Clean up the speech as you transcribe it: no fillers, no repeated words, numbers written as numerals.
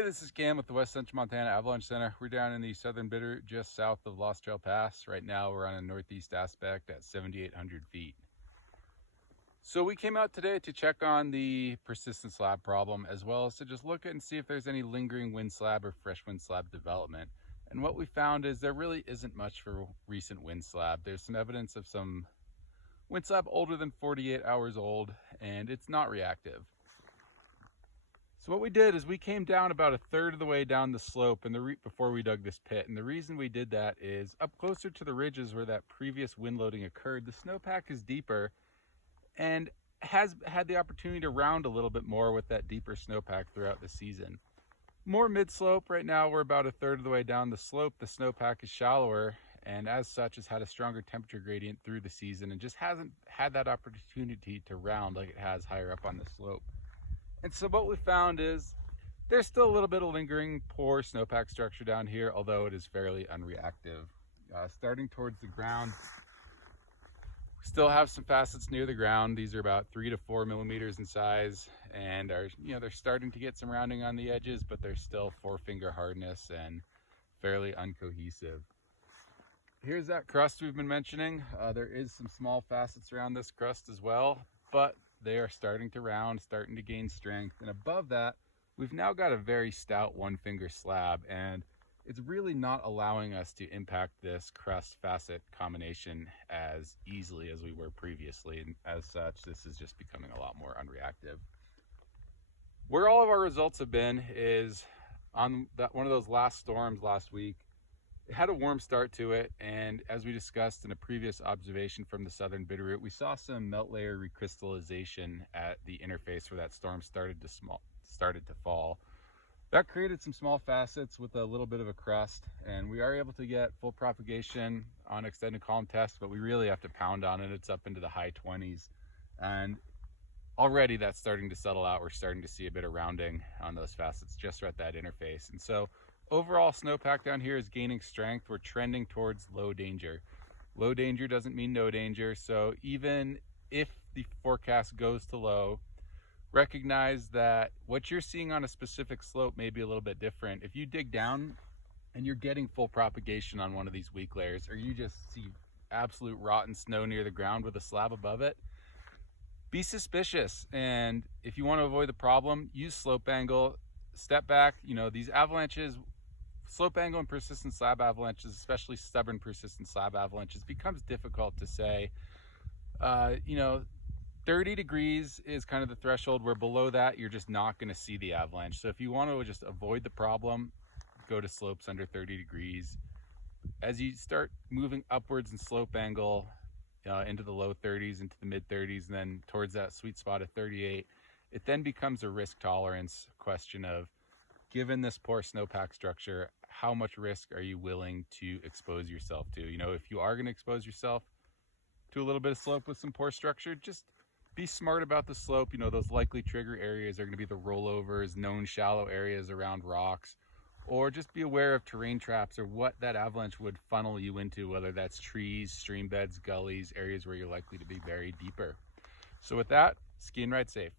Hey, this is Cam with the West Central Montana Avalanche Center. We're down in the southern Bitterroot, just south of Lost Trail Pass. Right now we're on a northeast aspect at 7,800 feet. So we came out today to check on the persistent slab problem, as well as to just look at and see if there's any lingering wind slab or fresh wind slab development. And what we found is there really isn't much for recent wind slab. There's some evidence of some wind slab older than 48 hours old, and it's not reactive. So what we did is we came down about a third of the way down the slope before we dug this pit. And the reason we did that is up closer to the ridges where that previous wind loading occurred, the snowpack is deeper and has had the opportunity to round a little bit more with that deeper snowpack throughout the season. More mid-slope, right now we're about a third of the way down the slope. The snowpack is shallower and as such has had a stronger temperature gradient through the season and just hasn't had that opportunity to round like it has higher up on the slope. And so what we found is there's still a little bit of lingering poor snowpack structure down here, although it is fairly unreactive. Starting towards the ground, we still have some facets near the ground. These are about 3 to 4 millimeters in size and are, they're starting to get some rounding on the edges, but they're still 4-finger hardness and fairly uncohesive. Here's that crust we've been mentioning. There is some small facets around this crust as well, but they are starting to round, starting to gain strength. And above that, we've now got a very stout 1-finger slab, and it's really not allowing us to impact this crust facet combination as easily as we were previously. And as such, this is just becoming a lot more unreactive. Where all of our results have been is on one of those last storms last week. It had a warm start to it, and as we discussed in a previous observation from the southern Bitterroot, we saw some melt layer recrystallization at the interface where that storm started to fall. That created some small facets with a little bit of a crust, and we are able to get full propagation on extended column tests, but we really have to pound on it. It's up into the high 20s, and already that's starting to settle out. We're starting to see a bit of rounding on those facets just at that interface. And so overall, snowpack down here is gaining strength. We're trending towards low danger. Low danger doesn't mean no danger. So even if the forecast goes to low, recognize that what you're seeing on a specific slope may be a little bit different. If you dig down and you're getting full propagation on one of these weak layers, or you just see absolute rotten snow near the ground with a slab above it, be suspicious. And if you want to avoid the problem, use slope angle, step back. These avalanches, slope angle and persistent slab avalanches, especially stubborn persistent slab avalanches, becomes difficult to say. 30 degrees is kind of the threshold where below that you're just not going to see the avalanche. So if you want to just avoid the problem, go to slopes under 30 degrees. As you start moving upwards in slope angle into the low 30s, into the mid 30s, and then towards that sweet spot of 38, it then becomes a risk tolerance question of, given this poor snowpack structure, how much risk are you willing to expose yourself to? If you are going to expose yourself to a little bit of slope with some poor structure, just be smart about the slope. Those likely trigger areas are going to be the rollovers, known shallow areas around rocks, or just be aware of terrain traps or what that avalanche would funnel you into, whether that's trees, stream beds, gullies, areas where you're likely to be buried deeper. So with that, ski and ride safe.